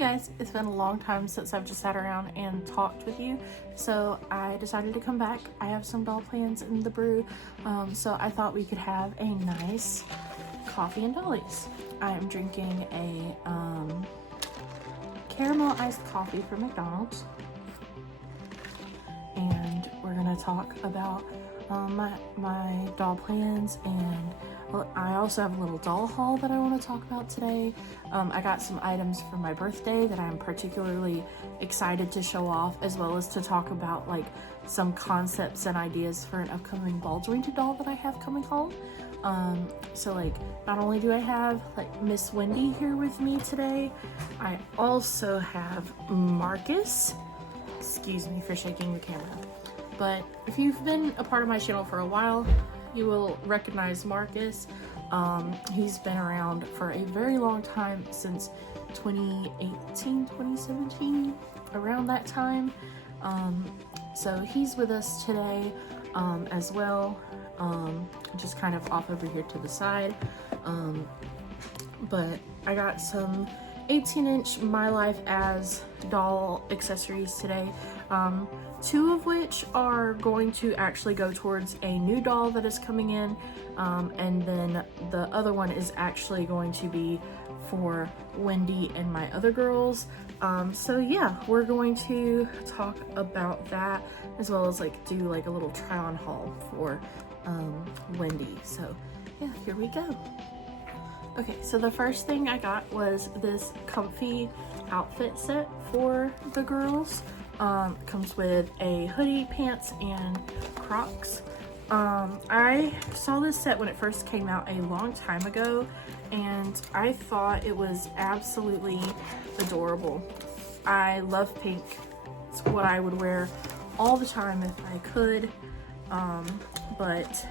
Guys, it's been a long time since I've just sat around and talked with you, so I decided to come back. I have some doll plans in the brew, so I thought we could have a nice coffee and dollies. I am drinking a caramel iced coffee from McDonald's, and we're gonna talk about my doll plans, and I also have a little doll haul that I want to talk about today. I got some items for my birthday that I'm particularly excited to show off, as well as to talk about like some concepts and ideas for an upcoming ball jointed doll that I have coming home. So like, not only do I have like Miss Wendy here with me today, I also have Marcus. Excuse me for shaking the camera. But if you've been a part of my channel for a while, you will recognize Marcus. He's been around for a very long time, since 2018, 2017, around that time. So he's with us today as well, just kind of off over here to the side. But I got some 18-inch My Life As doll accessories today. Two of which are going to actually go towards a new doll that is coming in, and then the other one is actually going to be for Wendy and my other girls. So yeah, we're going to talk about that, as well as like do like a little try on haul for Wendy. So yeah, here we go. Okay, so the first thing I got was this comfy outfit set for the girls. Comes with a hoodie, pants, and Crocs. I saw this set when it first came out a long time ago, and I thought it was absolutely adorable. I love pink. It's what I would wear all the time if I could, but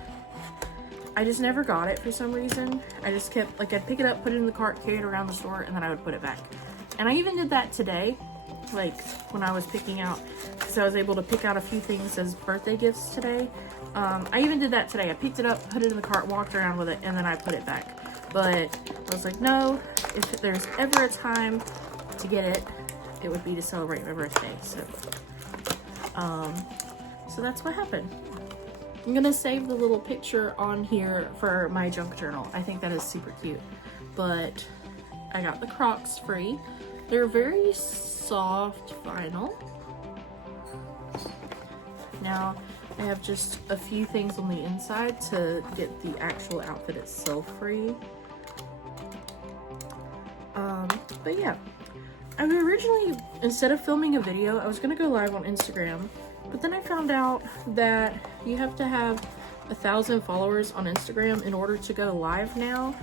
I just never got it for some reason. I just kept, like, I'd pick it up, put it in the cart, carry it around the store, and then I would put it back. And I even did that today, like when I was picking out, because I was able to pick out a few things as birthday gifts today. I even did that today. I picked it up, put it in the cart, walked around with it, and then I put it back. But I was like, no, if there's ever a time to get it, it would be to celebrate my birthday. So that's what happened. I'm gonna save the little picture on here for my junk journal. I think that is super cute. But I got the Crocs free. They're very soft vinyl. Now I have just a few things on the inside to get the actual outfit itself free. But yeah, I originally, instead of filming a video, I was gonna go live on Instagram, but then I found out that you have to have 1,000 followers on Instagram in order to go live now.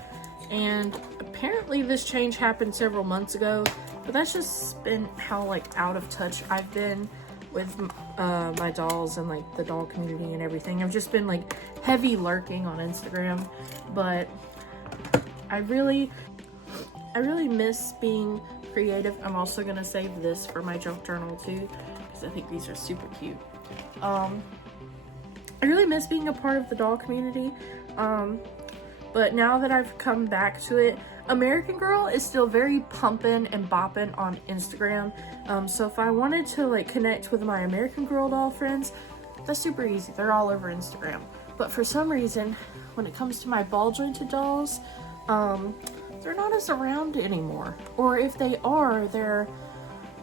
And apparently this change happened several months ago, but that's just been how like out of touch I've been with my dolls and like the doll community and everything. I've just been like heavy lurking on Instagram, but I really miss being creative. I'm also gonna save this for my junk journal too, because I think these are super cute. I really miss being a part of the doll community. But now that I've come back to it, American Girl is still very pumping and bopping on Instagram. So if I wanted to like connect with my American Girl doll friends, that's super easy. They're all over Instagram. But for some reason, when it comes to my ball jointed dolls, they're not as around anymore. Or if they are, they're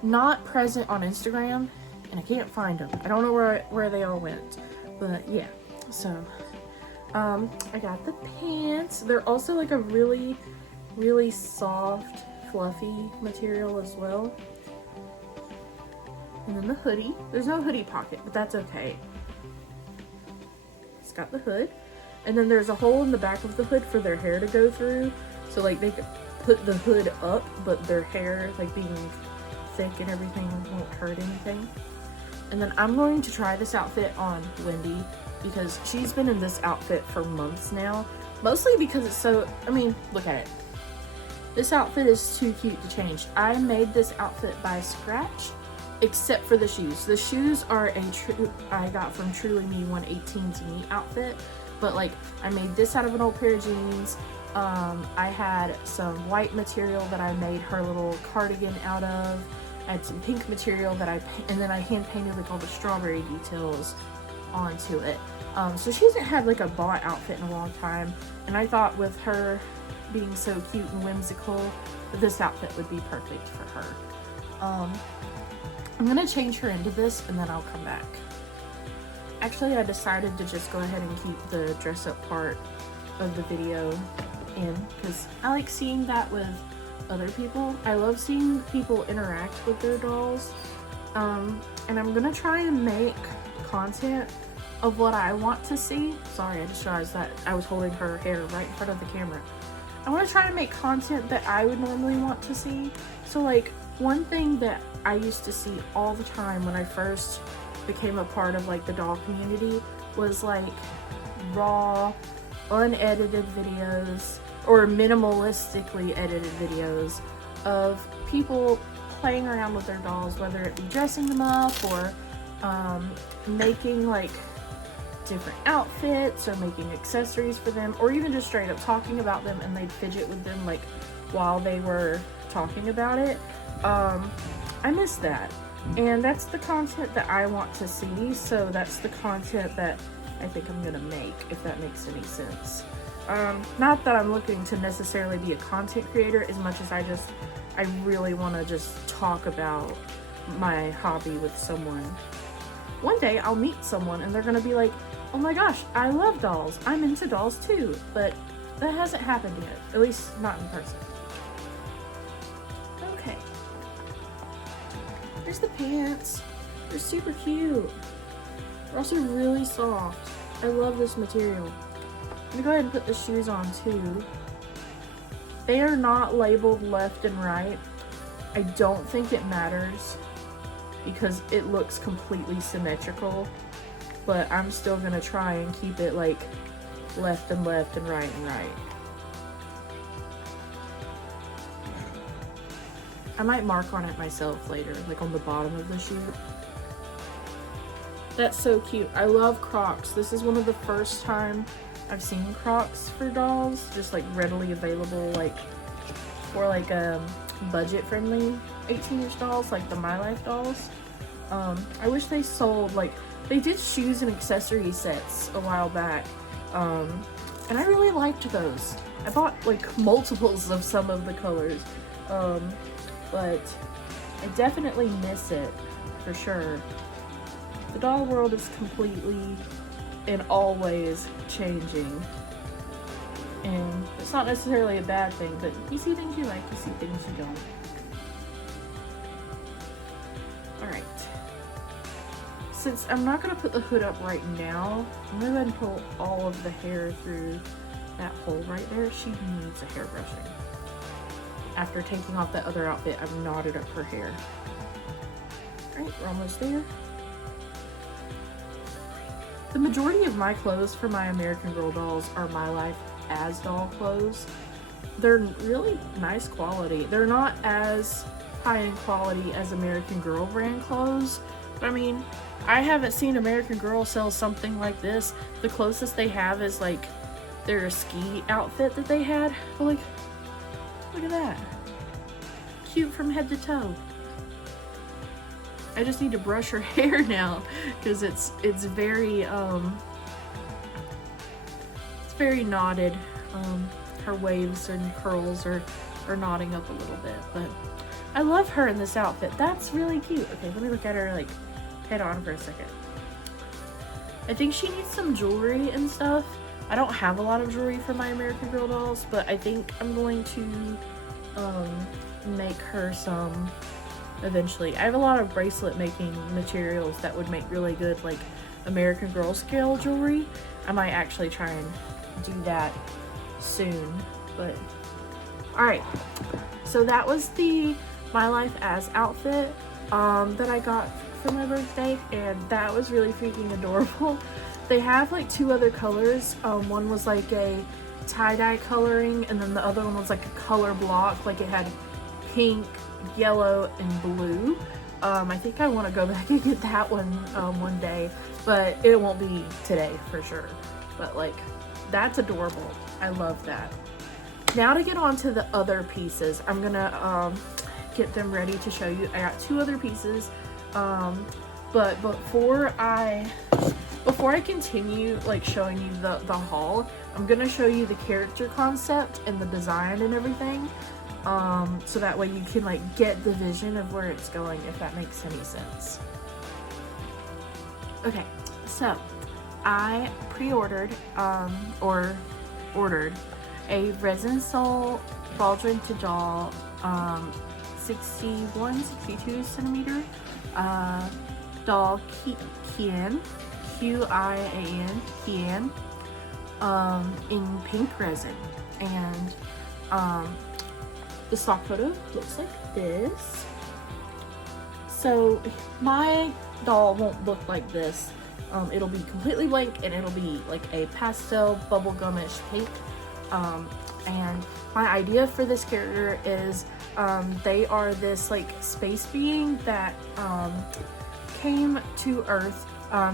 not present on Instagram, and I can't find them. I don't know where they all went. But yeah, so I got the pants. They're also like a really, really soft, fluffy material as well. And then the hoodie. There's no hoodie pocket, but that's okay. It's got the hood. And then there's a hole in the back of the hood for their hair to go through. So like they could put the hood up, but their hair, like being thick and everything, won't hurt anything. And then I'm going to try this outfit on Wendy, because she's been in this outfit for months now. Mostly because it's so, I mean, look at it. This outfit is too cute to change. I made this outfit by scratch, except for the shoes. The shoes are I got from Truly Me 118's Me outfit, but like I made this out of an old pair of jeans, I had some white material that I made her little cardigan out of. I had some pink material that and then I hand painted like all the strawberry details onto it. So she hasn't had like a bought outfit in a long time, and I thought with her being so cute and whimsical, this outfit would be perfect for her. I'm gonna change her into this and then I'll come back. Actually, I decided to just go ahead and keep the dress up part of the video in because I like seeing that with other people. I love seeing people interact with their dolls. And I'm gonna try and make content of what I want to see. Sorry, I just realized that I was holding her hair right in front of the camera. I want to try to make content that I would normally want to see. So like one thing that I used to see all the time when I first became a part of like the doll community was like raw, unedited videos or minimalistically edited videos of people playing around with their dolls, whether it be dressing them up or making like different outfits or making accessories for them, or even just straight up talking about them and they'd fidget with them like while they were talking about it. I miss that, and that's the content that I want to see, so that's the content that I think I'm gonna make, if that makes any sense. Not that I'm looking to necessarily be a content creator as much as I really want to just talk about my hobby with someone. One day I'll meet someone and they're gonna be like, oh my gosh, I love dolls, I'm into dolls too, but that hasn't happened yet, at least not in person. Okay, there's the pants. They're super cute. They're also really soft. I love this material. I'm gonna go ahead and put the shoes on too. They are not labeled left and right. I don't think it matters because it looks completely symmetrical, but I'm still gonna try and keep it like left and left and right and right. I might mark on it myself later, like on the bottom of the shoe. That's so cute. I love Crocs. This is one of the first time I've seen Crocs for dolls, just like readily available, like for like budget friendly 18-inch dolls, like the My Life dolls. I wish they sold, like they did shoes and accessory sets a while back, and I really liked those. I bought like multiples of some of the colors, but I definitely miss it for sure. The doll world is completely and always changing, and it's not necessarily a bad thing, but you see things you like, you see things you don't. Alright, since I'm not going to put the hood up right now, I'm going to go ahead and pull all of the hair through that hole right there. She needs a hairbrushing. After taking off that other outfit, I've knotted up her hair. Alright, we're almost there. The majority of my clothes for my American Girl dolls are My Life as doll clothes. They're really nice quality. They're not as high in quality as American Girl brand clothes, but I mean, I haven't seen American Girl sell something like this. The closest they have is like their ski outfit that they had, but like, look at that. Cute from head to toe. I just need to brush her hair now because it's very knotted. Her waves and curls are knotting up a little bit, but I love her in this outfit. That's really cute. Okay, let me look at her like head on for a second. I think she needs some jewelry and stuff. I don't have a lot of jewelry for my American Girl dolls, but I think I'm going to make her some eventually. I have a lot of bracelet making materials that would make really good like American Girl scale jewelry. I might actually try and do that soon, but alright, so that was the My Life as outfit that I got for my birthday, and that was really freaking adorable. They have like two other colors. One was like a tie-dye coloring, and then the other one was like a color block, like it had pink, yellow, and blue. I think I want to go back and get that one one day, but it won't be today for sure. But like, that's adorable. I love that. now to get on to the other pieces. I'm gonna get them ready to show you. I got 2 other pieces, but before I continue like showing you the haul, I'm gonna show you the character concept and the design and everything, so that way you can like get the vision of where it's going, if that makes any sense. Okay, so I pre-ordered or ordered a Resin Soul Baldwin to Doll 62 centimeter doll Kian, Q-I-A-N, Kian, in pink resin. And the stock photo looks like this. So my doll won't look like this. It'll be completely blank, and it'll be like a pastel bubblegumish pink. And my idea for this character is they are this like space being that came to Earth.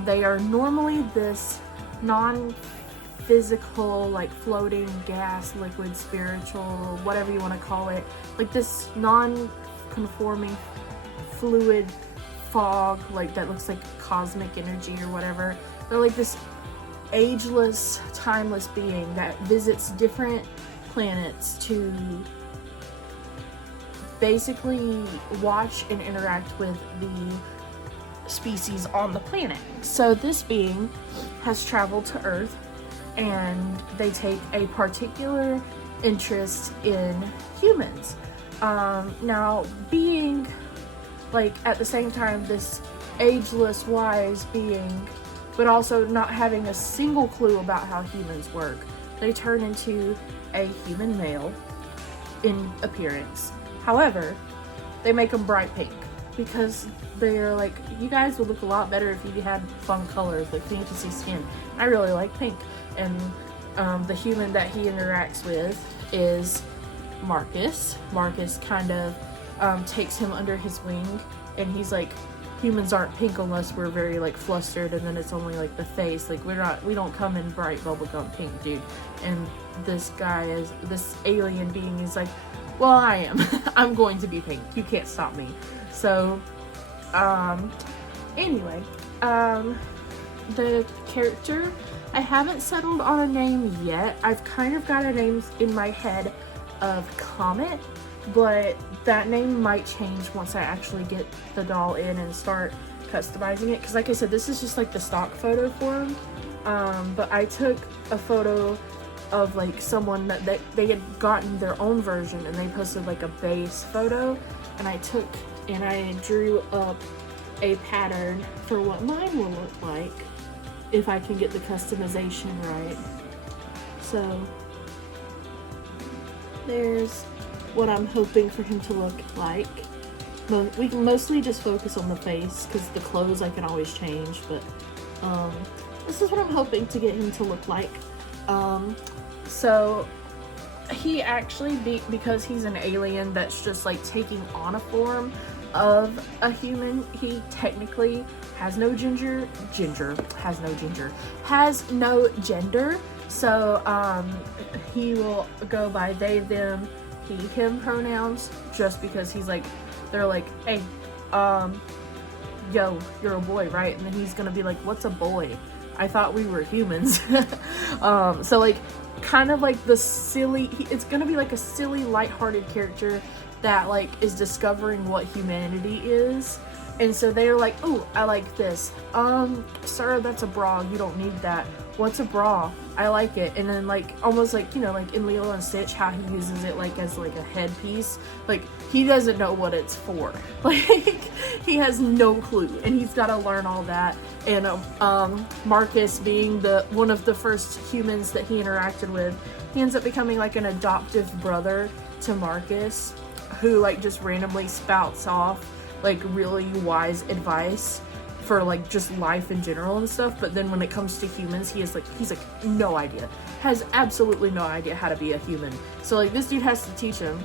They are normally this non-physical, like floating gas, liquid, spiritual, whatever you want to call it, like this non-conforming fluid fog, like that looks like cosmic energy or whatever. They're like this ageless, timeless being that visits different planets to basically watch and interact with the species on the planet. So this being has traveled to Earth, and they take a particular interest in humans. Now, being like at the same time this ageless, wise being, but also not having a single clue about how humans work, they turn into a human male in appearance. However, they make them bright pink because they're like, you guys would look a lot better if you had fun colors, like fantasy skin. I really like pink. And the human that he interacts with is Marcus. Marcus kind of takes him under his wing, and he's like, humans aren't pink unless we're very like flustered, and then it's only like the face, like we don't come in bright bubblegum pink, dude. And this alien being is like, well, I am. I'm going to be pink. You can't stop me. So anyway, the character, I haven't settled on a name yet. I've kind of got a name in my head of Comet, but that name might change once I actually get the doll in and start customizing it, because like I said, this is just like the stock photo for him. But I took a photo of like someone that they had gotten their own version, and they posted like a base photo, and I drew up a pattern for what mine will look like if I can get the customization right. So there's what I'm hoping for him to look like. We can mostly just focus on the face because the clothes I can always change, but this is what I'm hoping to get him to look like. So he actually, because he's an alien that's just like taking on a form of a human, he technically has no gender. So he will go by they, them, he, him pronouns, just because he's like, they're like, hey, yo, you're a boy, right? And then he's gonna be like, what's a boy? I thought we were humans. So like, kind of like the silly, it's gonna be like a silly, lighthearted character that like is discovering what humanity is. And so they're like, oh, I like this. Sir, that's a bra. You don't need that. What's a bra? I like it. And then like, almost like, you know, like in Lilo and Stitch, how he uses it like as like a headpiece. Like, he doesn't know what it's for. Like, he has no clue, and he's got to learn all that. And Marcus, being one of the first humans that he interacted with, he ends up becoming like an adoptive brother to Marcus, who like just randomly spouts off like really wise advice for like just life in general and stuff. But then when it comes to humans, he's like no idea, has absolutely no idea how to be a human. So like, this dude has to teach him.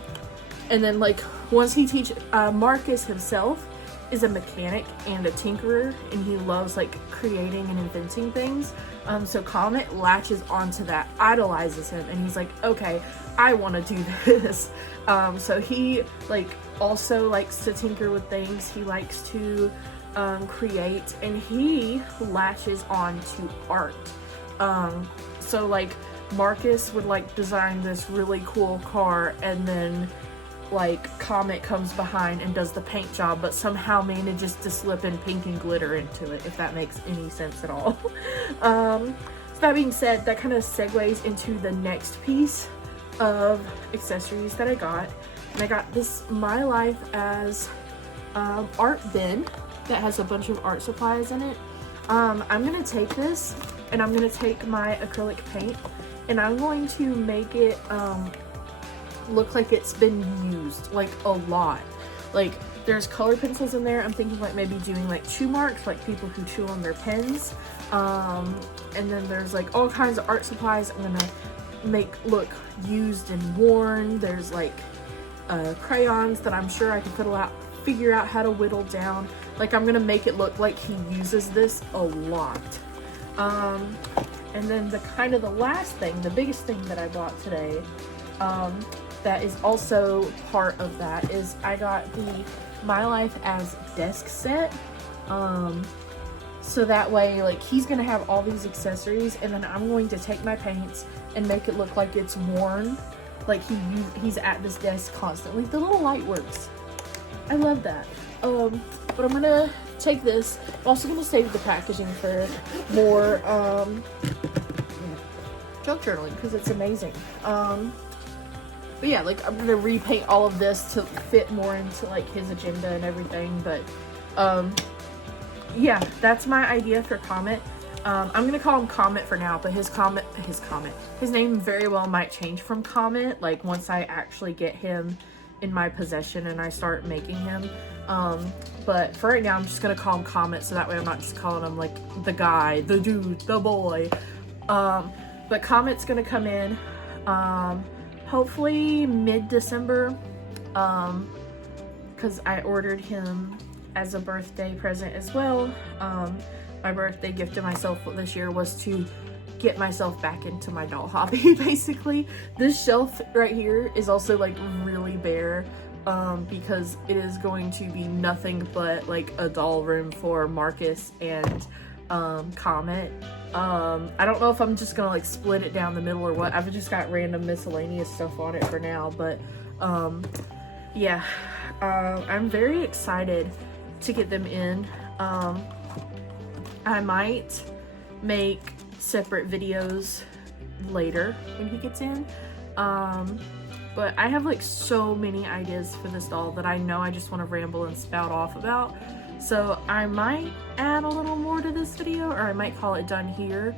And then like, once he teaches, Marcus himself is a mechanic and a tinkerer, and he loves like creating and inventing things. So Comet latches onto that, idolizes him, and he's like, okay, I want to do this. So he like also likes to tinker with things. He likes to create, and he latches on to art. So like Marcus would like design this really cool car, and then like Comet comes behind and does the paint job, but somehow manages to slip in pink and glitter into it, if that makes any sense at all. So that being said, that kind of segues into the next piece of accessories that I got. And I got this My Life as art bin that has a bunch of art supplies in it. I'm gonna take this, and I'm gonna take my acrylic paint, and I'm going to make it look like it's been used like a lot. Like there's color pencils in there. I'm thinking like maybe doing like chew marks, like people who chew on their pens. And then there's like all kinds of art supplies I'm gonna make look used and worn. There's like crayons that I'm sure I can figure out how to whittle down. Like I'm gonna make it look like he uses this a lot. And then the last thing, the biggest thing that I bought today, that is also part of that, is I got the My Life as desk set. So that way, like, he's gonna have all these accessories, and then I'm going to take my paints and make it look like it's worn, like he's at this desk constantly. The little light works. I love that. But I'm gonna take this. I'm also gonna save the packaging for more junk journaling, because it's amazing. But yeah, like I'm gonna repaint all of this to fit more into like his agenda and everything. But yeah, that's my idea for Comet. I'm gonna call him Comet for now, but his name very well might change from Comet, like once I actually get him in my possession and I start making him. But for right now, I'm just gonna call him Comet, so that way I'm not just calling him like the guy, the dude, the boy. But Comet's gonna come in hopefully mid-December, because I ordered him as a birthday present as well. My birthday gift to myself this year was to get myself back into my doll hobby, basically. This shelf right here is also like really bare, because it is going to be nothing but like a doll room for Marcus and Comet. I don't know if I'm just gonna like split it down the middle or what. I've just got random miscellaneous stuff on it for now, but yeah, I'm very excited to get them in. I might make separate videos later when he gets in, but I have like so many ideas for this doll that I know I just want to ramble and spout off about. So I might add a little more to this video, or I might call it done here.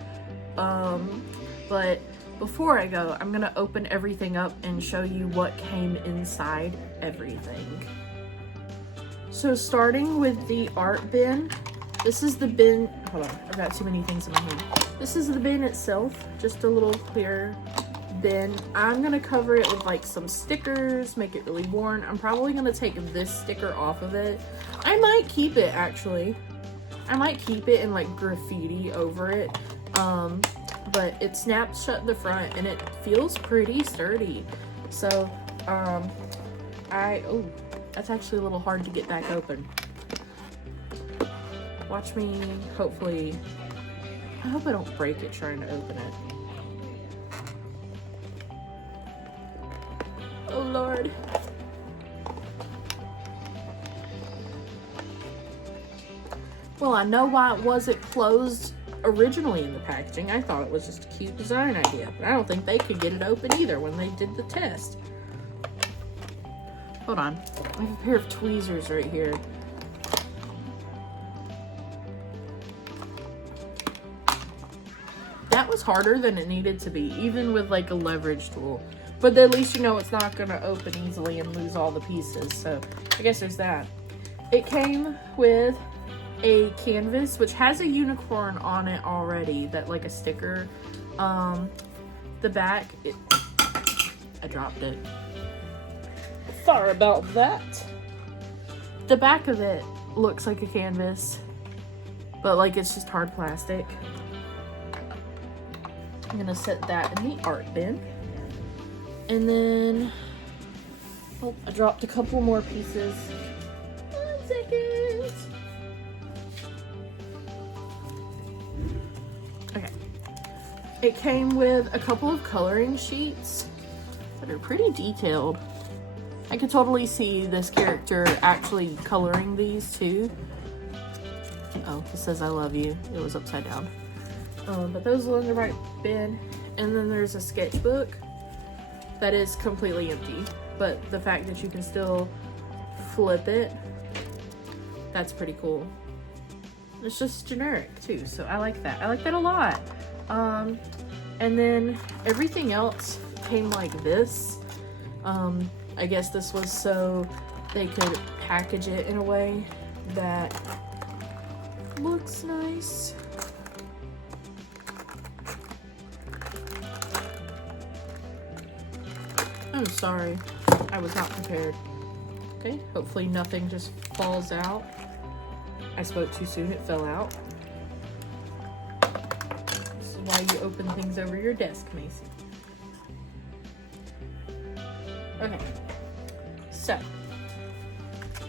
But before I go, I'm gonna open everything up and show you what came inside everything. So starting with the art bin, this is the bin. Hold on, I've got too many things in my hand. This is the bin itself, just a little clear bin. I'm gonna cover it with like some stickers, make it really worn. I'm probably gonna take this sticker off of it. I might keep it actually. I might keep it and like graffiti over it. But it snaps shut in the front and it feels pretty sturdy. So, oh, that's actually a little hard to get back open. Watch me, hopefully. I hope I don't break it trying to open it. Oh Lord. Well, I know why it wasn't closed originally in the packaging. I thought it was just a cute design idea, but I don't think they could get it open either when they did the test. Hold on, I have a pair of tweezers right here. That was harder than it needed to be, even with like a leverage tool. But at least you know it's not gonna open easily and lose all the pieces, so I guess there's that. It came with a canvas, which has a unicorn on it already, that like a sticker. The back, I dropped it. Sorry about that. The back of it looks like a canvas, but like it's just hard plastic. I'm gonna set that in the art bin. And then, oh, I dropped a couple more pieces. 1 second. Okay. It came with a couple of coloring sheets that are pretty detailed. I could totally see this character actually coloring these too. Oh, it says I love you. It was upside down. But those are in the right bin. And then there's a sketchbook that is completely empty. But the fact that you can still flip it, that's pretty cool. It's just generic too, so I like that. I like that a lot. And then everything else came like this. I guess this was so they could package it in a way that looks nice. I'm sorry, I was not prepared. Okay, hopefully nothing just falls out. I spoke too soon, it fell out. This is why you open things over your desk, Macy. Okay, so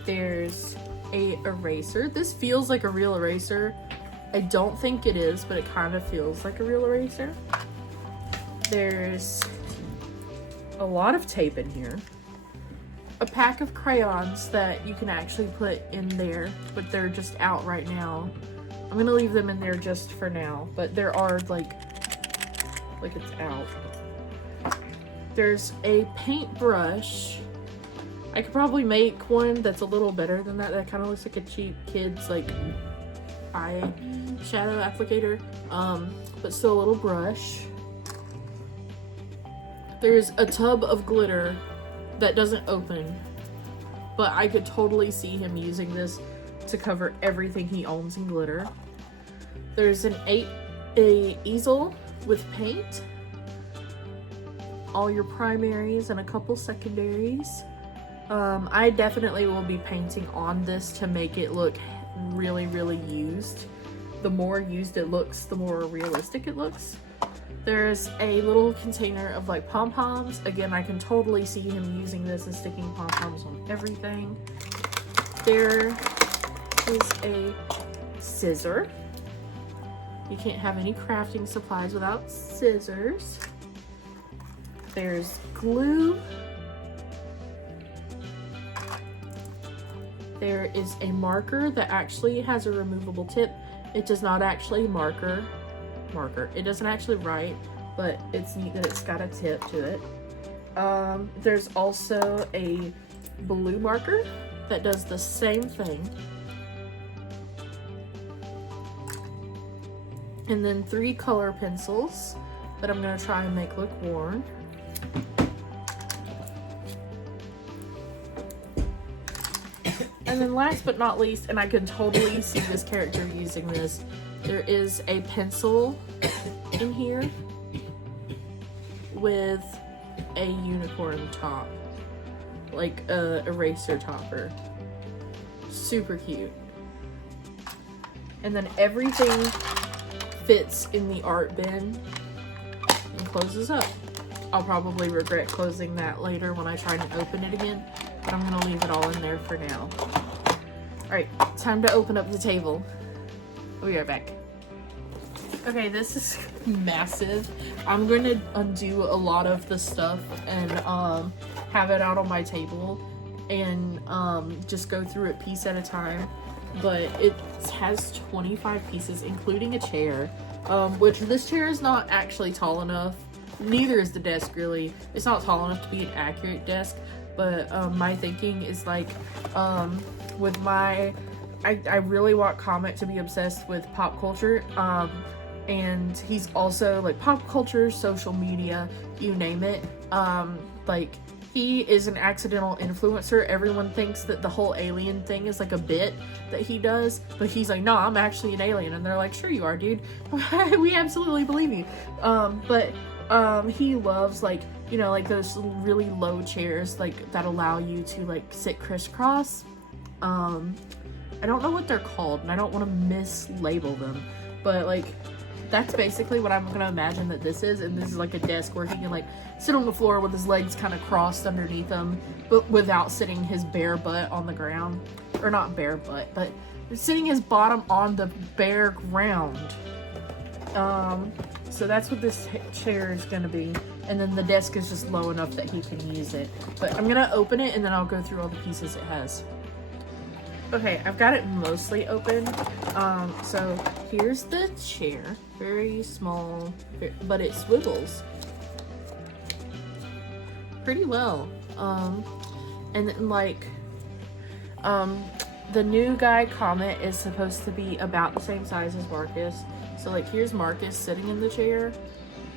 there's a eraser. This feels like a real eraser. I don't think it is, but it kind of feels like a real eraser. There's a lot of tape in here. A pack of crayons that you can actually put in there, but they're just out right now. I'm gonna leave them in there just for now, but there are like it's out. There's a paintbrush. I could probably make one that's a little better than that. That kind of looks like a cheap kid's like eye shadow applicator, but still a little brush. There's a tub of glitter that doesn't open, but I could totally see him using this to cover everything he owns in glitter. There's an easel with paint, all your primaries and a couple secondaries. I definitely will be painting on this to make it look really, really used. The more used it looks, the more realistic it looks. There's a little container of like pom-poms. Again, I can totally see him using this and sticking pom-poms on everything. There is a scissor. You can't have any crafting supplies without scissors. There's glue. There is a marker that actually has a removable tip. It does not actually marker. It doesn't actually write, but it's neat that it's got a tip to it. There's also a blue marker that does the same thing. And then 3 color pencils that I'm gonna try and make look worn. And then last but not least, and I can totally see this character using this, there is a pencil in here with a unicorn top, like a eraser topper. Super cute. And then everything fits in the art bin and closes up. I'll probably regret closing that later when I try to open it again, but I'm gonna leave it all in there for now. All right, time to open up the table. We'll be right back. Okay, this is massive. I'm going to undo a lot of the stuff and have it out on my table and just go through it piece at a time. But it has 25 pieces, including a chair, which this chair is not actually tall enough. Neither is the desk, really. It's not tall enough to be an accurate desk, but my thinking is like, with my... I really want Comet to be obsessed with pop culture, and he's also like pop culture, social media, you name it. Like, he is an accidental influencer. Everyone thinks that the whole alien thing is like a bit that he does, but he's like, no, I'm actually an alien. And they're like, sure you are, dude. We absolutely believe you. But he loves, like, you know, like those really low chairs like that allow you to like sit crisscross. I don't know what they're called, and I don't want to mislabel them, but like that's basically what I'm gonna imagine that this is. And this is like a desk where he can like sit on the floor with his legs kind of crossed underneath him, but without sitting his bare butt on the ground, or not bare butt, but sitting his bottom on the bare ground. So that's what this chair is gonna be. And then the desk is just low enough that he can use it. But I'm gonna open it and then I'll go through all the pieces it has. Okay, I've got it mostly open. So here's the chair. Very small, but it swivels pretty well. And then like, the new guy Comet is supposed to be about the same size as Marcus. So like here's Marcus sitting in the chair.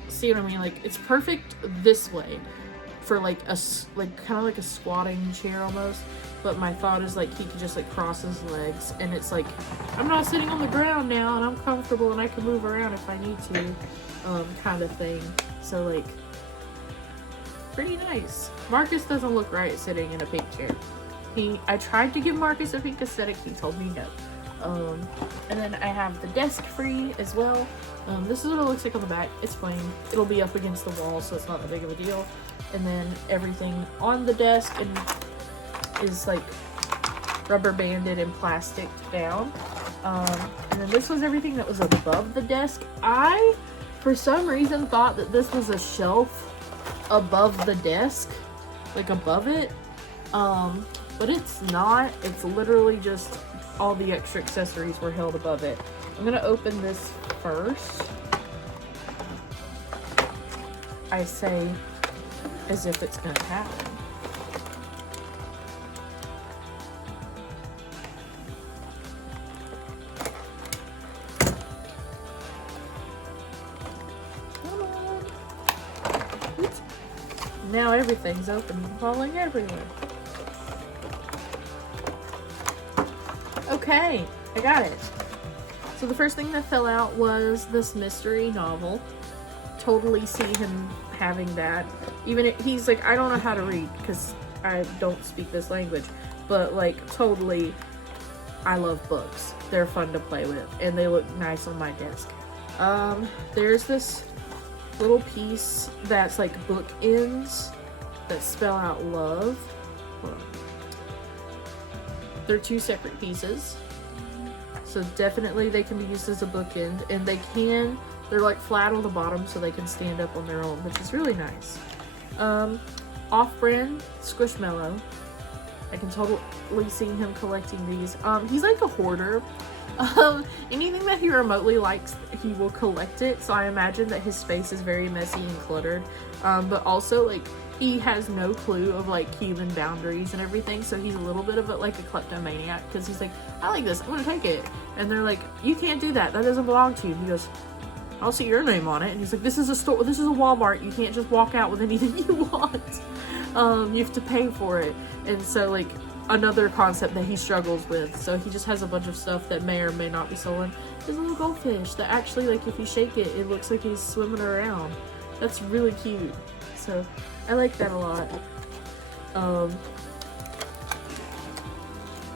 See what I mean? Like it's perfect this way for like a kind of like a squatting chair almost. But my thought is like he could just like cross his legs, and it's like I'm not sitting on the ground now, and I'm comfortable, and I can move around if I need to, kind of thing. So like pretty nice. Marcus doesn't look right sitting in a pink chair. I tried to give Marcus a pink aesthetic. He told me no. And then I have the desk free as well. This is what it looks like on the back. It's plain. It'll be up against the wall, so it's not that big of a deal. And then everything on the desk and is like rubber banded and plastic down. And then this was everything that was above the desk. I, for some reason, thought that this was a shelf above the desk, like above it. But it's not. It's literally just all the extra accessories were held above it. I'm gonna open this first. I say as if it's gonna happen. Come on. Oops. Now everything's open and falling everywhere. Okay, I got it. So the first thing that fell out was this mystery novel. Totally see him having that. Even he's like, I don't know how to read because I don't speak this language, but like totally, I love books. They're fun to play with and they look nice on my desk. There's this little piece that's like bookends that spell out love. Hold on. They're two separate pieces, so definitely they can be used as a bookend, and they're like flat on the bottom so they can stand up on their own, which is really nice. Off-brand Squishmallow. I can totally see him collecting these. He's like a hoarder. Anything that he remotely likes, he will collect it, so I imagine that his space is very messy and cluttered. But also like he has no clue of like human boundaries and everything, so he's a little bit of like a kleptomaniac, because he's like, I like this, I'm gonna take it, and they're like, you can't do that, that doesn't belong to you. He goes, I'll see your name on it, and he's like, this is a store, this is a Walmart, you can't just walk out with anything you want. You have to pay for it. And so like another concept that he struggles with, so he just has a bunch of stuff that may or may not be stolen. There's a little goldfish that actually, like, if you shake it, it looks like he's swimming around. That's really cute. So I like that a lot.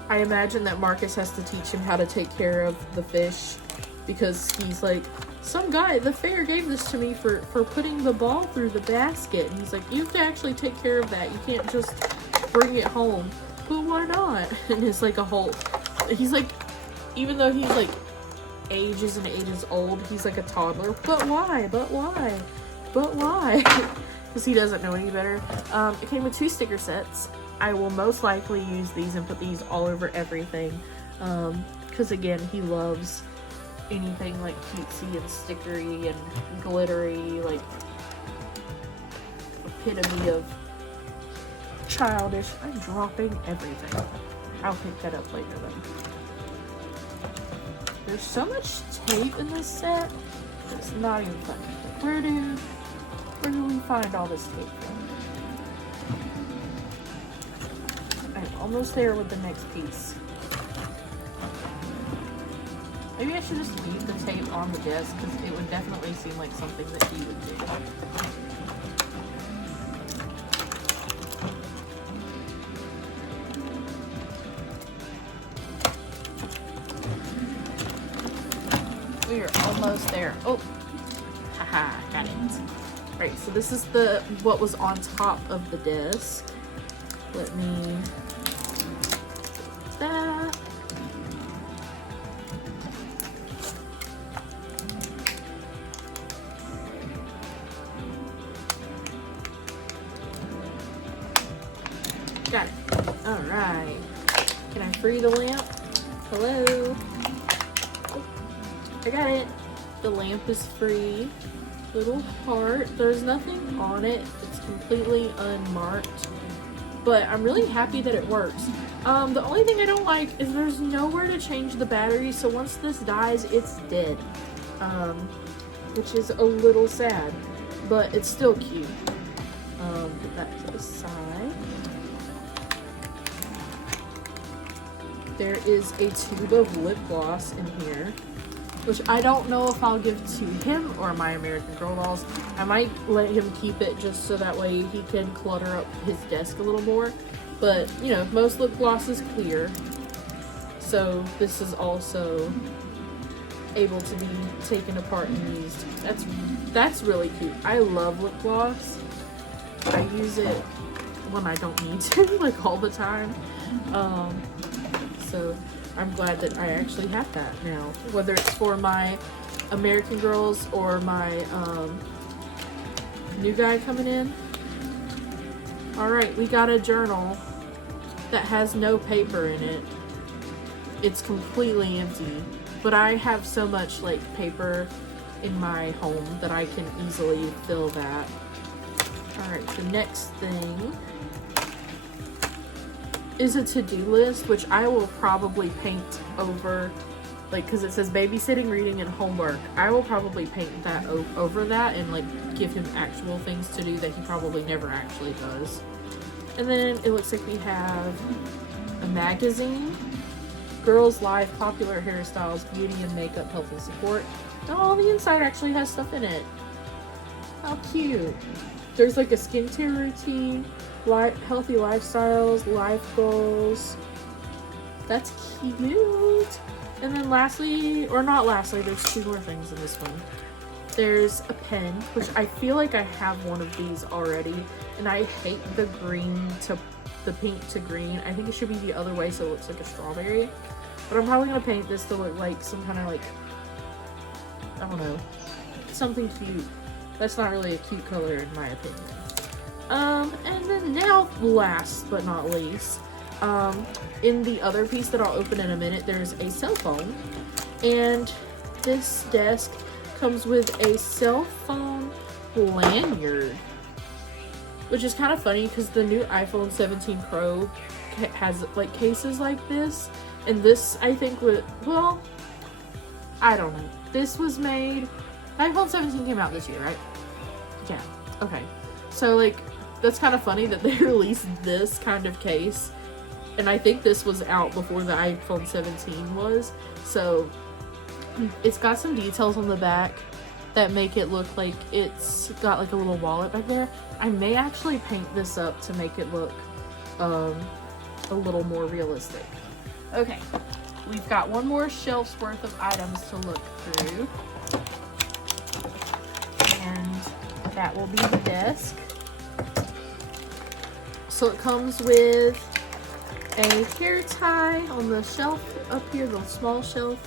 I imagine that Marcus has to teach him how to take care of the fish, because he's like, some guy at the fair gave this to me for putting the ball through the basket. And he's like, you have to actually take care of that. You can't just bring it home. But why not? And it's like a whole, he's like, even though he's like ages and ages old, he's like a toddler. But why? But why? But why? Because he doesn't know any better. It came with 2 sticker sets. I will most likely use these and put these all over everything. Because again, he loves anything like cutesy and stickery and glittery, like epitome of childish. I'm dropping everything. I'll pick that up later though. There's so much tape in this set, it's not even funny. Where do we find all this tape from? I'm almost there with the next piece. Maybe I should just leave the tape on the desk, because it would definitely seem like something that he would do. We are almost there. Oh, haha, got it. Right, so this is what was on top of the disc. Let me that. Got it. All right. Can I free the lamp? Hello. Oh, I got it. The lamp is free. Little heart. There's nothing on it. It's completely unmarked. But I'm really happy that it works. The only thing I don't like is there's nowhere to change the battery. So once this dies, it's dead. Which is a little sad. But it's still cute. Put that to the side. There is a tube of lip gloss in here, which I don't know if I'll give to him or my American Girl dolls. I might let him keep it just so that way he can clutter up his desk a little more. But, you know, most lip gloss is clear. So this is also able to be taken apart and used. That's really cute. I love lip gloss. I use it when I don't need to, like all the time. So I'm glad that I actually have that now, whether it's for my American Girls or my new guy coming in. All right, we got a journal that has no paper in it. It's completely empty, but I have so much like paper in my home that I can easily fill that. All right, the next thing is a to-do list, which I will probably paint over, like, because it says babysitting, reading, and homework. I will probably paint that over that and like give him actual things to do that he probably never actually does. And then it looks like we have a magazine, Girls Life, Popular Hairstyles, Beauty and Makeup, Health and Support. Oh, the inside actually has stuff in it. How cute. There's like a skincare routine, healthy lifestyles, life goals. That's cute. And then lastly, or not lastly, there's two more things in this one. There's a pen, which I feel like I have one of these already, and I hate the pink to green. I think it should be the other way so it looks like a strawberry. But I'm probably gonna paint this to look like some kind of like, I don't know, something cute. That's not really a cute color in my opinion. And then now, last but not least, in the other piece that I'll open in a minute, there's a cell phone. And this desk comes with a cell phone lanyard, which is kind of funny because the new iPhone 17 Pro has like cases like this. And this, I think, well, I don't know. This was made, iPhone 17 came out this year, right? Yeah, okay. So, like, that's kind of funny that they released this kind of case. And I think this was out before the iPhone 17 was. So, it's got some details on the back that make it look like it's got, like, a little wallet back there. I may actually paint this up to make it look a little more realistic. Okay, we've got one more shelf's worth of items to look through. And that will be the desk. So it comes with a hair tie on the shelf up here, the small shelf.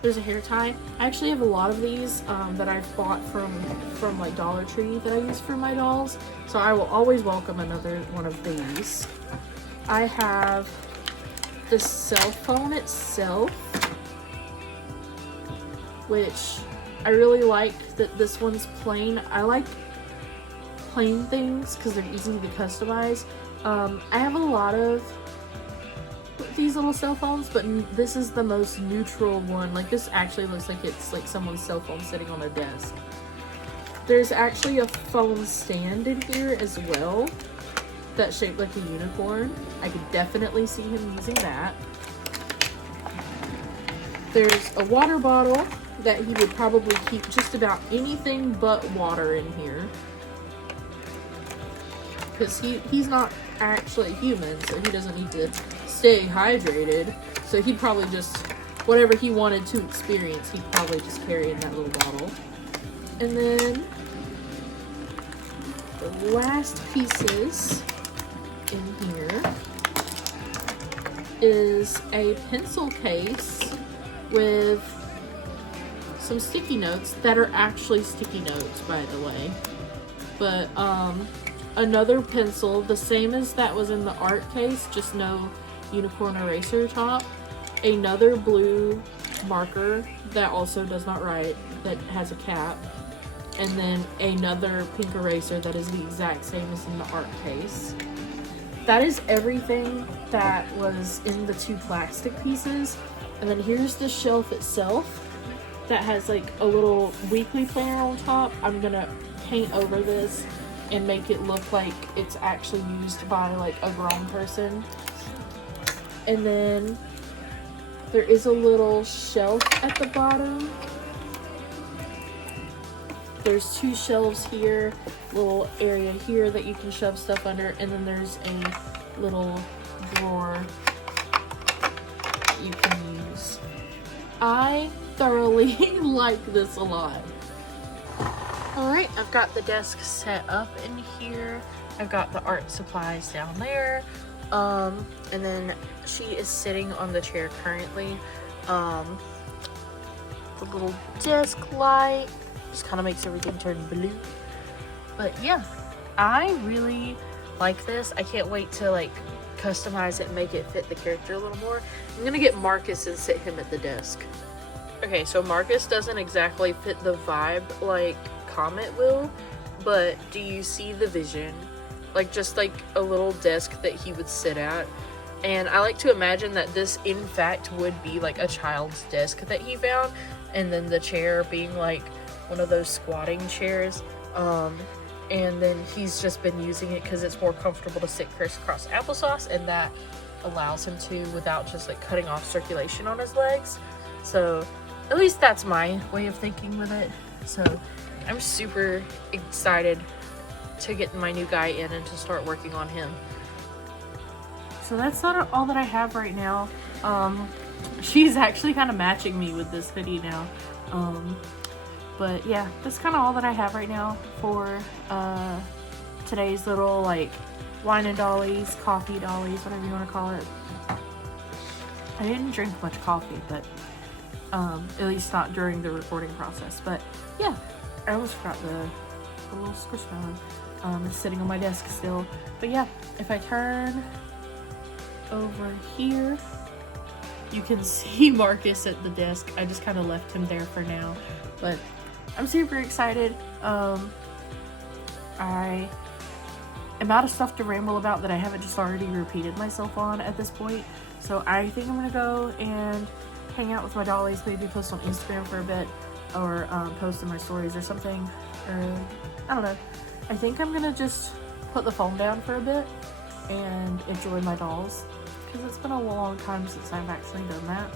There's a hair tie. I actually have a lot of these that I've bought from like Dollar Tree that I use for my dolls. So I will always welcome another one of these. I have the cell phone itself, which I really like that this one's plain. I like plain things because they're easy to customize. I have a lot of these little cell phones, but this is the most neutral one. Like, this actually looks like it's like someone's cell phone sitting on a desk. There's actually a phone stand in here as well that's shaped like a unicorn. I could definitely see him using that. There's a water bottle that he would probably keep just about anything but water in here, because he's not actually human, so he doesn't need to stay hydrated. So he'd probably just whatever he wanted to experience, he'd probably just carry in that little bottle. And then the last pieces in here is a pencil case with some sticky notes that are actually sticky notes, by the way. But another pencil, the same as that was in the art case, just no unicorn eraser top. Another blue marker that also does not write, that has a cap. And then another pink eraser that is the exact same as in the art case. That is everything that was in the 2 plastic pieces. And then here's the shelf itself that has like a little weekly planner on top. I'm gonna paint over this and make it look like it's actually used by like a grown person. And then there is a little shelf at the bottom. There's 2 shelves here, little area here that you can shove stuff under, and then there's a little drawer you can use. I thoroughly like this a lot. Alright, I've got the desk set up in here. I've got the art supplies down there. And then she is sitting on the chair currently. The little desk light just kind of makes everything turn blue. But yeah, I really like this. I can't wait to like customize it and make it fit the character a little more. I'm gonna get Marcus and sit him at the desk. Okay, so Marcus doesn't exactly fit the vibe like Comet will, but do you see the vision? Like just like a little desk that he would sit at. And I like to imagine that this in fact would be like a child's desk that he found, and then the chair being like one of those squatting chairs. And then he's just been using it because it's more comfortable to sit crisscross applesauce, and that allows him to without just like cutting off circulation on his legs. So at least that's my way of thinking with it. So I'm super excited to get my new guy in and to start working on him. So that's not all that I have right now. She's actually kind of matching me with this hoodie now. But yeah, that's kind of all that I have right now for today's little like wine and dollies, coffee dollies, whatever you want to call it. I didn't drink much coffee, but at least not during the recording process. But yeah, I almost forgot the little squishmallow. It's sitting on my desk still. But yeah, if I turn over here, you can see Marcus at the desk. I just kind of left him there for now, but I'm super excited. I am out of stuff to ramble about that I haven't just already repeated myself on at this point. So I think I'm gonna go and hang out with my dollies, maybe post on Instagram for a bit, or post in my stories or something. Or I don't know. I think I'm gonna just put the phone down for a bit and enjoy my dolls, because it's been a long time since I've actually done that.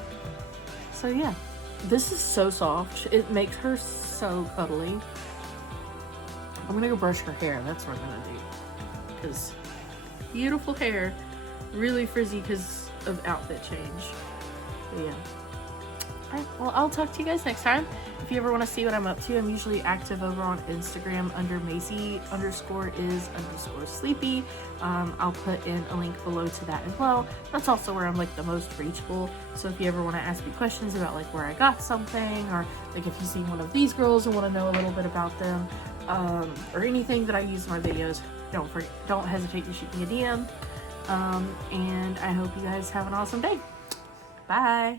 So yeah, this is so soft. It makes her so cuddly. I'm gonna go brush her hair. That's what I'm gonna do, because beautiful hair, really frizzy because of outfit change. But yeah. Alright, well, I'll talk to you guys next time. If you ever want to see what I'm up to, I'm usually active over on Instagram under Macy_is_sleepy. I'll put in a link below to that as well. That's also where I'm like the most reachable. So if you ever want to ask me questions about like where I got something, or like if you see one of these girls and want to know a little bit about them, or anything that I use in my videos, don't hesitate to shoot me a DM. And I hope you guys have an awesome day. Bye.